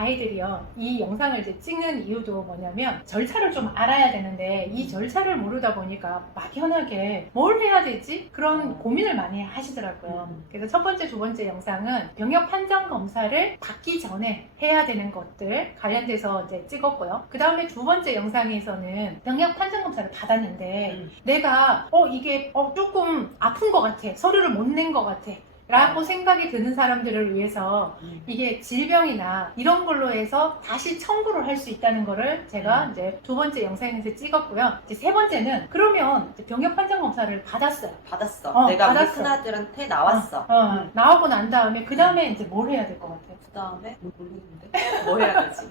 아이들이요, 이 영상을 이제 찍는 이유도 뭐냐면 절차를 좀 알아야 되는데 이 절차를 모르다 보니까 막연하게 뭘 해야 되지? 그런 고민을 많이 하시더라고요. 그래서 첫 번째, 두 번째 영상은 병역 판정 검사를 받기 전에 해야 되는 것들 관련돼서 이제 찍었고요. 그 다음에 두 번째 영상에서는 병역 판정 검사를 받았는데 내가 이게 조금 아픈 것 같아, 서류를 못 낸 것 같아 라고 생각이 드는 사람들을 위해서 이게 질병이나 이런 걸로 해서 다시 청구를 할 수 있다는 거를 제가 이제 두 번째 영상에서 찍었고요. 이제 세 번째는 그러면 이제 병역 판정 검사를 받았어요. 받았어. 내가 받았어. 우리 큰아들한테 나왔어. 나오고 난 다음에 그 다음에 이제 뭘 해야 될 것 같아요? 그 다음에 모르겠는데 뭐 해야 되지?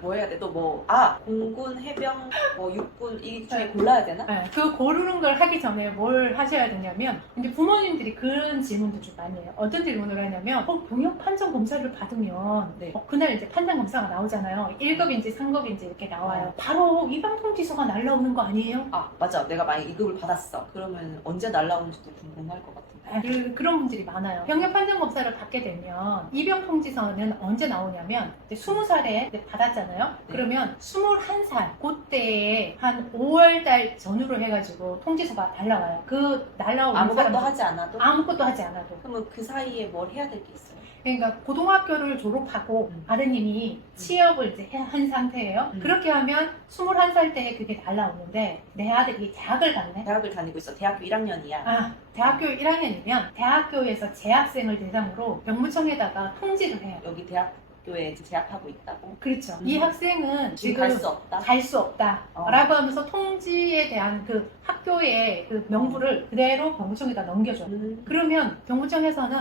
뭐 해야 돼? 또 뭐 공군, 해병, 뭐 육군 이 중에 골라야 되나? 네, 그 고르는 걸 하기 전에 뭘 하셔야 되냐면, 근데 부모님들이 그런 질문도 좀 많이 해요. 어떤 질문을 하냐면 병역 판정 검사를 받으면 네. 그날 이제 판정 검사가 나오잖아요. 1급인지 3급인지 이렇게 나와요. 바로 위반 통지서가 날라오는 거 아니에요? 맞아. 내가 만약 2급을 받았어. 그러면 언제 날라오는지도 궁금할 것 같은데. 그런 분들이 많아요. 병역 판정 검사를 받게 되면 입영 통지서는 언제 나오냐면 이제 20살에 받았잖아요. 네. 그러면 21살 그때에 한 5월달 전후로 해가지고 통지서가 날라와요. 그 날라오는 아무것도 하지 않아도? 아무것도 하지 않아도. 그러면 그 사이에 뭘 해야 될 게 있어요? 그러니까 고등학교를 졸업하고 아드님이 취업을 이제 한 상태예요. 그렇게 하면 21살 때에 그게 날라오는데 내 아들이 대학을 갔네. 대학을 다니고 있어. 대학교 1학년이야. 대학교 1학년이면 대학교에서 재학생을 대상으로 병무청에다가 통지를 해요. 여기 대학교에 재학하고 있다고? 그렇죠. 이 학생은 지금 갈 수 없다? 갈 수 없다 라고 하면서 통지에 대한 그 학교의 그 명부를 그대로 병무청에다 넘겨줘요. 그러면 병무청에서는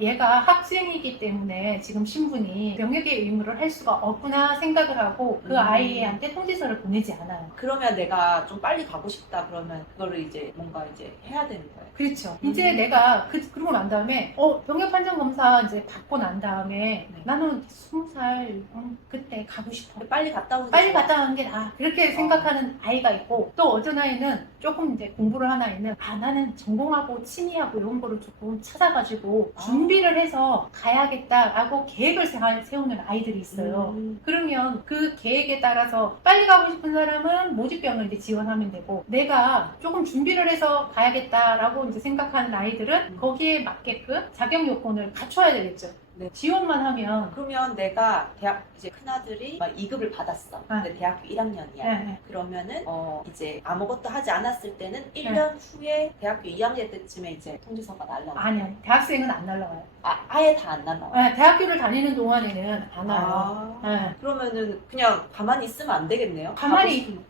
얘가 학생이기 때문에 지금 신분이 병역의 의무를 할 수가 없구나 생각을 하고 그 아이한테 통지서를 보내지 않아요. 그러면 내가 좀 빨리 가고 싶다 그러면 그거를 이제 뭔가 이제 해야 되는 거예요. 그렇죠. 이제 내가 그러고 난 다음에 병역 판정 검사 이제 받고 난 다음에 나는 20살 그때 가고 싶어. 빨리 갔다 오는 게 나아. 그렇게 생각하는 아이가 있고, 또 어떤 아이는 조금 이제 공부를 하는 아이는 나는 전공하고 취미하고 이런 거를 조금 찾아가지고 준비를 해서 가야겠다라고 계획을 세우는 아이들이 있어요. 그러면 그 계획에 따라서 빨리 가고 싶은 사람은 모집병을 이제 지원하면 되고, 내가 조금 준비를 해서 가야겠다라고 이제 생각하는 아이들은 거기에 맞게끔 자격 요건을 갖춰야 되겠죠. 네. 지원만 하면. 그러면 내가 대학 이제 큰아들이 2급을 받았어. 근데 대학교 1학년이야. 네. 그러면은 이제 아무것도 하지 않았을 때는 1년 후에 대학교 2학년 때쯤에 이제 통지서가 날라와. 아니요. 대학생은 안 날라와요. 아예 다 안 날라와. 대학교를 다니는 동안에는 안 와요. 그러면은 그냥 가만히 있으면 안 되겠네요.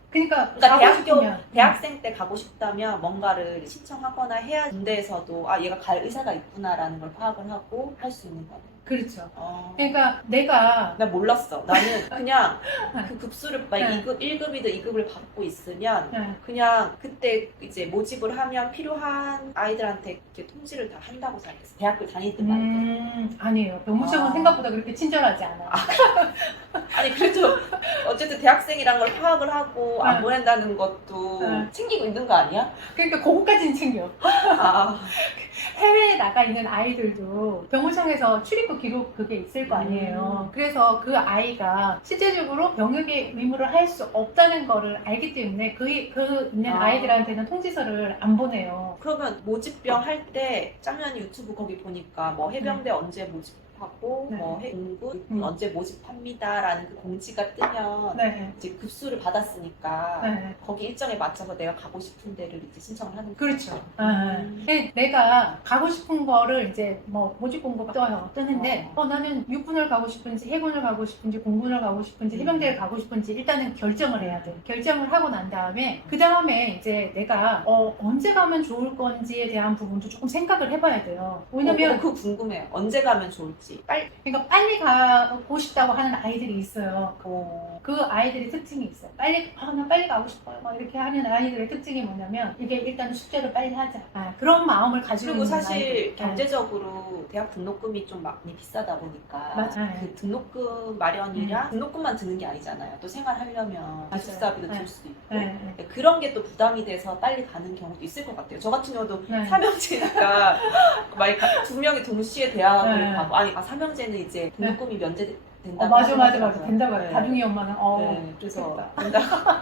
그러니까 대학생 때 가고 싶다면 뭔가를 신청하거나 해야 군대에서도 얘가 갈 의사가 있구나라는 걸 파악을 하고 할 수 있는 거네. 그렇죠. 그러니까 내가 나 몰랐어. 나는 그냥 그 급수를 막 1급이든 2급을 받고 있으면 그냥 그때 이제 모집을 하면 필요한 아이들한테 이렇게 통지를 다 한다고 생각했어. 대학교 다니든 말든. 아니에요. 병무청은 생각보다 그렇게 친절하지 않아요. 아니 그래도 어쨌든 대학생이란 걸 파악을 하고 안 보낸다는 것도 챙기고 있는 거 아니야? 그러니까 그거까지는 챙겨. 해외에 나가 있는 아이들도 병무청에서 출입국 기록 그게 있을 거 아니에요. 그래서 그 아이가 실제적으로 병역의 의무를 할 수 없다는 거를 알기 때문에 그 있는 아이들한테는 통지서를 안 보내요. 그러면 모집병 할 때 짱년이 유튜브 거기 보니까 뭐 해병대 언제 모집하고 뭐 공군 언제 모집합니다라는 그 공지가 뜨면 이제 급수를 받았으니까 거기 일정에 맞춰서 내가 가고 싶은 데를 이제 신청을 하는 거예요. 그렇죠. 내가 가고 싶은 거를 이제 뭐 모집 공고가 뜨는데 나는 육군을 가고 싶은지 해군을 가고 싶은지 공군을 가고 싶은지 해병대를 가고 싶은지 일단은 결정을 해야 돼. 결정을 하고 난 다음에 그 다음에 이제 내가 언제 가면 좋을 건지에 대한 부분도 조금 생각을 해봐야 돼요. 왜냐면 그거 궁금해요. 언제 가면 좋을지. 그러니까 빨리 가고 싶다고 하는 아이들이 있어요. 그 아이들의 특징이 있어요. 나 빨리 가고 싶어요. 막 이렇게 하는 아이들의 특징이 뭐냐면 이게 일단 숙제를 빨리 하자. 그런 마음을 가지고 그리고 있는 사실 아이들. 경제적으로 대학 등록금이 좀 많이 비싸다 보니까 맞아요. 그 등록금 마련이랑 등록금만 드는 게 아니잖아요. 또 생활하려면 기숙사비도 들 수도 있고 그런 게 또 부담이 돼서 빨리 가는 경우도 있을 것 같아요. 저 같은 경우도 삼형제니까 막 두 명이 동시에 대학을 가고 삼형제는 이제 등록금이 된다고 맞아. 하더라고요. 된다고. 네. 다둥이 엄마는 네, 그래서 좋겠다.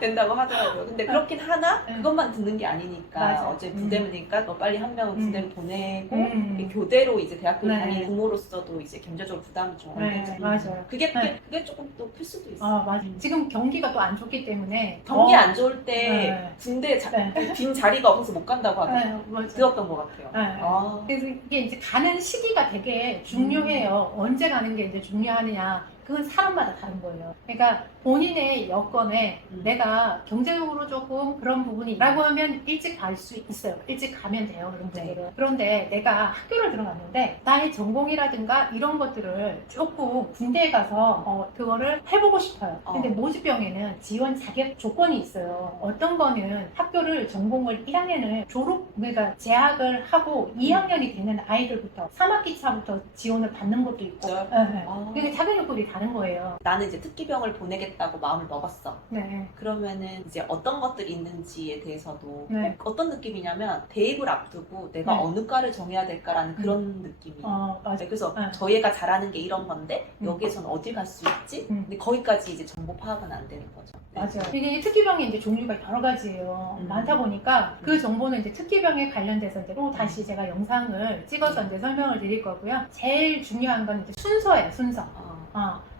된다고 하더라고요. 근데 그렇긴 하나 네. 그것만 듣는 게 아니니까 맞아. 어제 부대니까 너 빨리 한 명은 부대를 보내고 음. 교대로 이제 대학교를 네. 다니는 부모로서도 이제 경제적으로 부담이 좀 네, 없겠죠. 맞아요. 그게 네. 조금 또 클 수도 있어요. 맞아. 지금 경기가 또 안 좋기 때문에 경기 안 좋을 때 네. 군대 네. 빈 자리가 없어서 못 간다고 하더라고요. 맞아. 들었던 것 같아요. 네. 아. 그래서 이게 이제 가는 시기가 되게 중요해요. 언제 가는 게 이제 중요하느냐. 그건 사람마다 다른 거예요. 그러니까 본인의 여건에 내가 경제적으로 조금 그런 부분이라고 하면 일찍 갈 수 있어요. 일찍 가면 돼요. 그런 분들은. 네. 그런데 내가 학교를 들어갔는데 나의 전공이라든가 이런 것들을 조금 군대에 가서 그거를 해보고 싶어요. 근데 모집병에는 지원 자격 조건이 있어요. 어떤 거는 학교를 전공을 1학년을 그러니까 재학을 하고 2학년이 되는 아이들부터 3학기 차부터 지원을 받는 것도 있고. 진짜요? 네. 아. 그게 자격 요건이 다른 거예요. 나는 이제 특기병을 보내겠다고 마음을 먹었어. 네. 그러면은 이제 어떤 것들이 있는지에 대해서도 네. 어떤 느낌이냐면 대입을 앞두고 내가 네. 어느 과를 정해야 될까라는 그런 느낌이에요. 맞아. 그래서 네. 저 애가 잘하는 게 이런 건데 여기에서는 어디 갈 수 있지? 근데 거기까지 이제 정보 파악은 안 되는 거죠. 네. 맞아요. 이게 특기병이 이제 종류가 여러 가지예요. 많다 보니까 그 정보는 이제 특기병에 관련돼서 이제 또 다시 제가 영상을 찍어서 이제 설명을 드릴 거고요. 제일 중요한 건 이제 순서예요.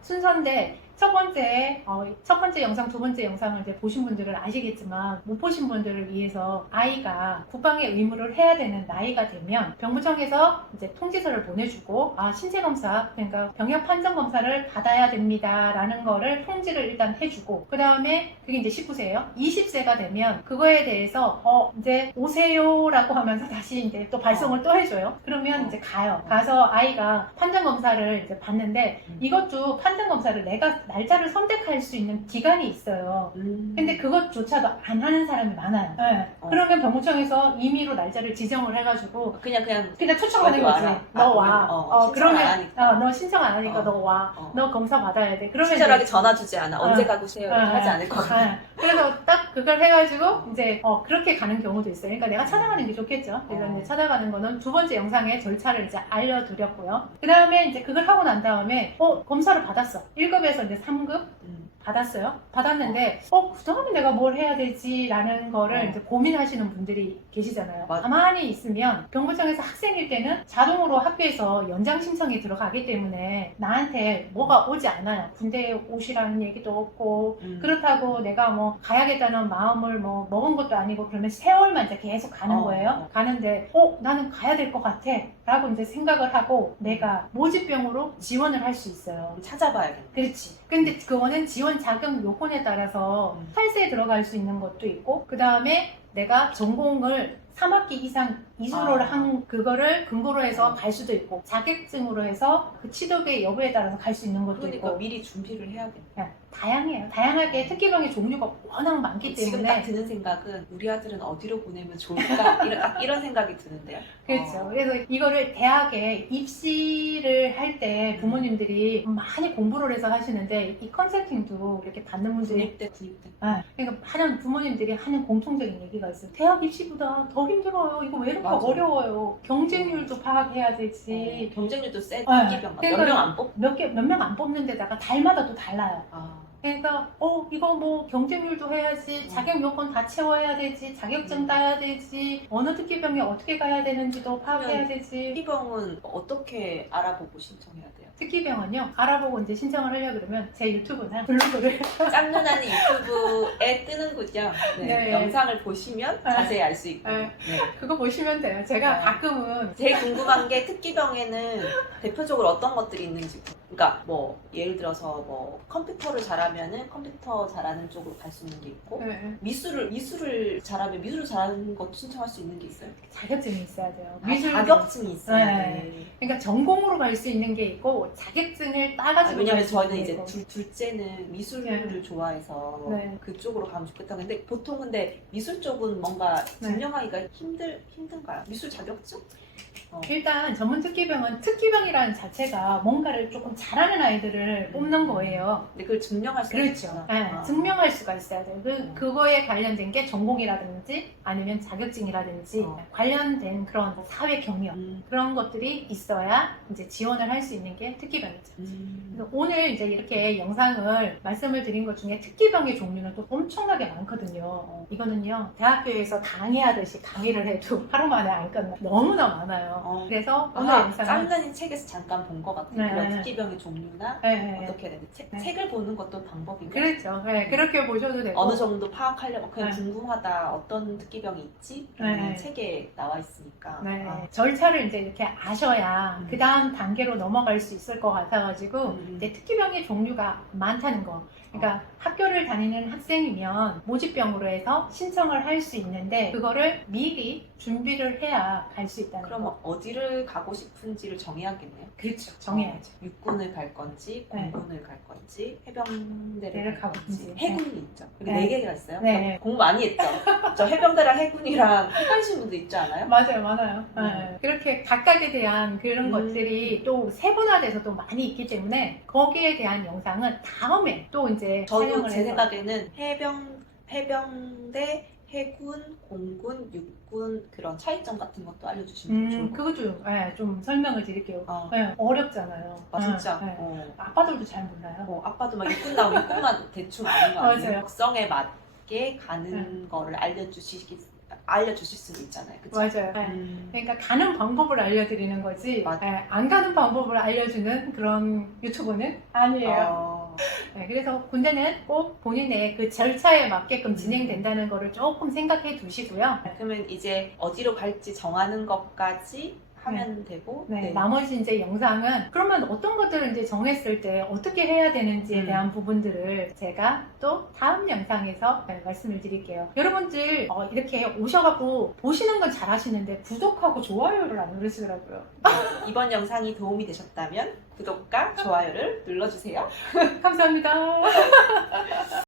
순서인데 첫 번째 영상, 두 번째 영상을 이제 보신 분들은 아시겠지만 못 보신 분들을 위해서 아이가 국방의 의무를 해야 되는 나이가 되면 병무청에서 이제 통지서를 보내주고 신체 검사, 그러니까 병역 판정 검사를 받아야 됩니다라는 거를 통지를 일단 해주고 그 다음에 그게 이제 19세예요. 20세가 되면 그거에 대해서 이제 오세요라고 하면서 다시 이제 또 발송을 또 해줘요. 그러면 이제 가서 아이가 판정 검사를 이제 받는데 이것도 판정 검사를 내가 날짜를 선택할 수 있는 기간이 있어요. 근데 그것조차도 안 하는 사람이 많아요. 네. 그러면 병무청에서 임의로 날짜를 지정을 해가지고 그냥 초청하는 거지. 너 와. 그러면 너 신청 안 하니까 너 와. 너 검사 받아야 돼. 그러면 친절하게 전화 주지 않아. 언제 가고 싶어요? 하지 않을 것 같아요. 그래서 딱 그걸 해가지고 이제 그렇게 가는 경우도 있어요. 그러니까 내가 찾아가는 게 좋겠죠. 그래서 이제 찾아가는 거는 두 번째 영상의 절차를 이제 알려드렸고요. 그 다음에 이제 그걸 하고 난 다음에 검사를 받았어. 1급에서 이제 3급 받았어요. 받았는데 그 다음에 내가 뭘 해야 되지라는 거를 이제 고민하시는 분들이 계시잖아요. 맞아. 가만히 있으면 병무청에서 학생일 때는 자동으로 학교에서 연장 신청이 들어가기 때문에 나한테 뭐가 오지 않아요. 군대에 오시라는 얘기도 없고 그렇다고 내가 뭐 가야겠다는 마음을 뭐 먹은 것도 아니고 그러면 세월만 이제 계속 가는 거예요. 가는데 나는 가야 될 것 같아 라고 이제 생각을 하고 내가 모집병으로 지원을 할 수 있어요. 찾아봐야겠네. 그렇지. 근데 그거는 지원 자격 요건에 따라서 8세에 들어갈 수 있는 것도 있고 그 다음에 내가 전공을 3학기 이상 이수를 한 그거를 근거로 해서 갈 수도 있고 자격증으로 해서 그 취득의 여부에 따라서 갈 수 있는 것도 그러니까 있고 미리 준비를 해야겠네. 다양해요. 다양하게 특기병의 종류가 워낙 많기 지금 때문에 딱 드는 생각은 우리 아들은 어디로 보내면 좋을까? 이런 생각이 드는데요. 그렇죠. 그래서 이거를 대학에 입시를 할 때 부모님들이 많이 공부를 해서 하시는데 이 컨설팅도 이렇게 받는 분들이 군입대. 그러니까 하는 부모님들이 하는 공통적인 얘기가 있어요. 대학 입시보다 더 힘들어요. 이거 왜 이렇게 맞아. 어려워요. 경쟁률도 파악해야 되지. 경쟁률도 세. 네. 특기병 그러니까 몇 명 안 뽑? 몇 명 안 뽑는 데다가 달마다 또 달라요. 그러니까 이거 뭐 경쟁률도 해야지, 자격 요건 다 채워야 되지, 자격증 따야 되지, 어느 특기병에 어떻게 가야 되는지도 파악해야 되지. 특기병은 어떻게 알아보고 신청해야 돼요? 특기병은요, 알아보고 이제 신청을 하려고 그러면 제 유튜브나 블로그를 짱누나는 유튜브에 뜨는군요. 네. 영상을 보시면 자세히 알 수 있고. 네. 그거 보시면 돼요. 제가 가끔은 제일 궁금한 게 특기병에는 대표적으로 어떤 것들이 있는지. 그러니까 뭐 예를 들어서 뭐 컴퓨터를 잘하면은 컴퓨터 잘하는 쪽으로 갈 수 있는 게 있고 미술을 잘하면 미술을 잘하는 것도 신청할 수 있는 게 있어요. 자격증이 있어야 돼요. 자격증이 있어야 돼. 그러니까 전공으로 갈 수 있는 게 있고 자격증을 따가지고 왜냐면 저는 이제 둘째는 미술을 네. 좋아해서 네. 그쪽으로 가면 좋겠다. 근데 보통 미술 쪽은 뭔가 증명하기가 힘든가요? 미술 자격증? 일단 전문 특기병은 특기병이라는 자체가 뭔가를 조금 잘하는 아이들을 뽑는 거예요. 근데 그걸 증명할 수 그렇죠. 있잖아. 네, 증명할 수가 있어야 돼요. 그거에 관련된 게 전공이라든지 아니면 자격증이라든지 관련된 그런 사회 경력 그런 것들이 있어야 이제 지원을 할 수 있는 게 특기병이죠. 그래서 오늘 이제 이렇게 영상을 말씀을 드린 것 중에 특기병의 종류는 또 엄청나게 많거든요. 이거는요, 대학교에서 강의하듯이 강의를 해도 하루 만에 안 끝나. 너무나 많아요. 그래서 오늘 영상은 짱난이 책에서 잠깐 본 것 같아요. 네. 그런 특기병의 종류나 네. 어떻게 해야 되지? 네. 책을 보는 것도 방법이고. 그렇죠. 네, 그렇게 보셔도 되고 어느 정도 파악하려고 그냥 네. 궁금하다. 어떤 특기병이 있지? 네. 책에 나와 있으니까. 네. 절차를 이제 이렇게 아셔야 그 다음 단계로 넘어갈 수 있을 것 같아가지고 이제 특기병의 종류가 많다는 거. 그러니까 학교를 다니는 학생이면 모집병으로 해서 신청을 할 수 있는데 그거를 미리 준비를 해야 갈 수 있다는 그럼 거. 어디를 가고 싶은지를 정해야겠네요. 그렇죠. 정해야죠. 육군을 갈 건지, 네. 공군을 갈 건지, 해병대를 대를 갈 가고 건지, 싶은지. 해군이 있죠. 여기 네. 4개가 있어요. 네. 공부 많이 했죠. 저 해병대랑 해군이랑 헷갈리신 분도 있지 않아요? 맞아요, 맞아요. 네. 그렇게 각각에 대한 그런 것들이 또 세분화돼서 또 많이 있기 때문에 거기에 대한 영상은 다음에 또 이제 저도 촬영을 제 해서 생각에는 해병대, 해군, 공군, 육군 그런 차이점 같은 것도 알려주시면 좋을 것 같아요. 그것도 네, 좀 설명을 드릴게요. 네, 어렵잖아요. 진짜. 네. 아빠들도 잘 몰라요. 아빠도 막 육군 나오면 육군만 대충 아는 거 아니에요? 맞아요. 적성에 맞게 가는 거를 알려주실 수도 있잖아요. 그쵸? 맞아요. 네. 그러니까 가는 방법을 알려드리는 거지 맞아. 네, 안 가는 방법을 알려주는 그런 유튜브는 아니에요. 네, 그래서 군대는 꼭 본인의 그 절차에 맞게끔 진행된다는 거를 조금 생각해 두시고요. 그러면 이제 어디로 갈지 정하는 것까지 하면 되고 네, 나머지 이제 영상은 그러면 어떤 것들을 이제 정했을 때 어떻게 해야 되는지에 대한 부분들을 제가 또 다음 영상에서 말씀을 드릴게요. 여러분들 이렇게 오셔갖고 보시는 건 잘하시는데 구독하고 좋아요를 안 누르시더라고요. 이번 영상이 도움이 되셨다면 구독과 좋아요를 눌러주세요. 감사합니다.